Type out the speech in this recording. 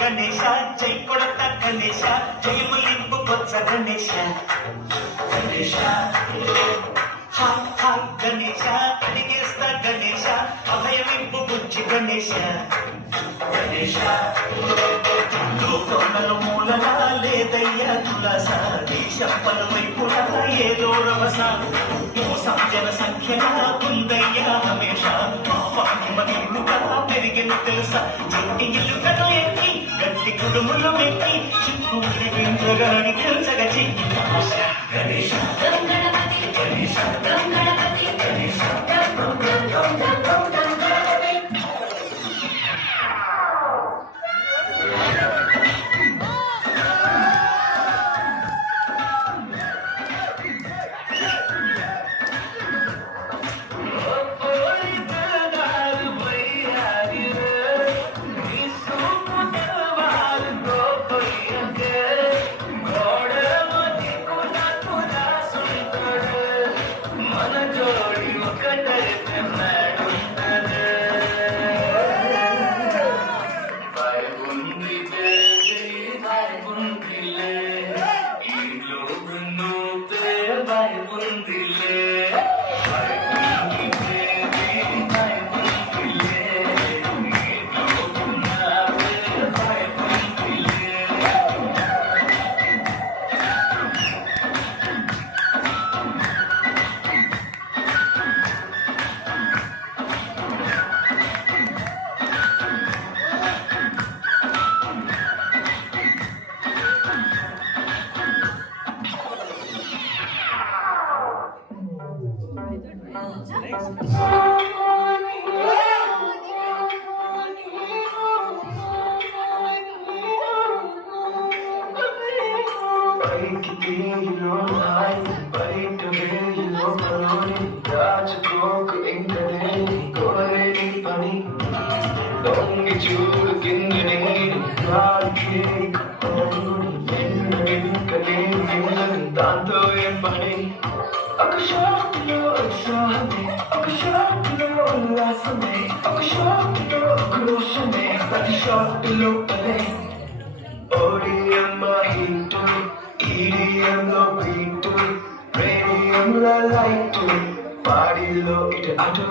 గణేశ జై కొడత గణేశ జయములింపు కొత్త గణేశ గణేశ హాయ్ గణేశ అడిగేస్తా గణేశ అభయమింపు బుజ్జి గణేశ గణేశ కొండలు మూలలా లేదయ్యా తులస దేశం పలువైపులా ఏదో రవస సంజన సంఖ్యలా కుందయ్యా హమేష మా పాఠిమ నిండుగా పెరిగిన తెలుసా చెట్టి ఇల్లుకను ఎక్కి గట్టి కుడుములు పెట్టి చిక్కుడి వింజగాని తెలుసగ చెయ్యి గణేశ గణపతి గణేశ గణపతి గణేశ చూడు కింద దాంతో ఏం పని ఒక షాట్లో ఉత్సాహమే ఒక షాట్లో ఉల్లాసమే ఒక షాట్లో క్రోషమే ప్రతి షాట్లో పదే ఓడిఎంలో హిట్ ఈడిఎంలో బీట్ రేడియంలో లైట్ పాడిలో ఇటు అటు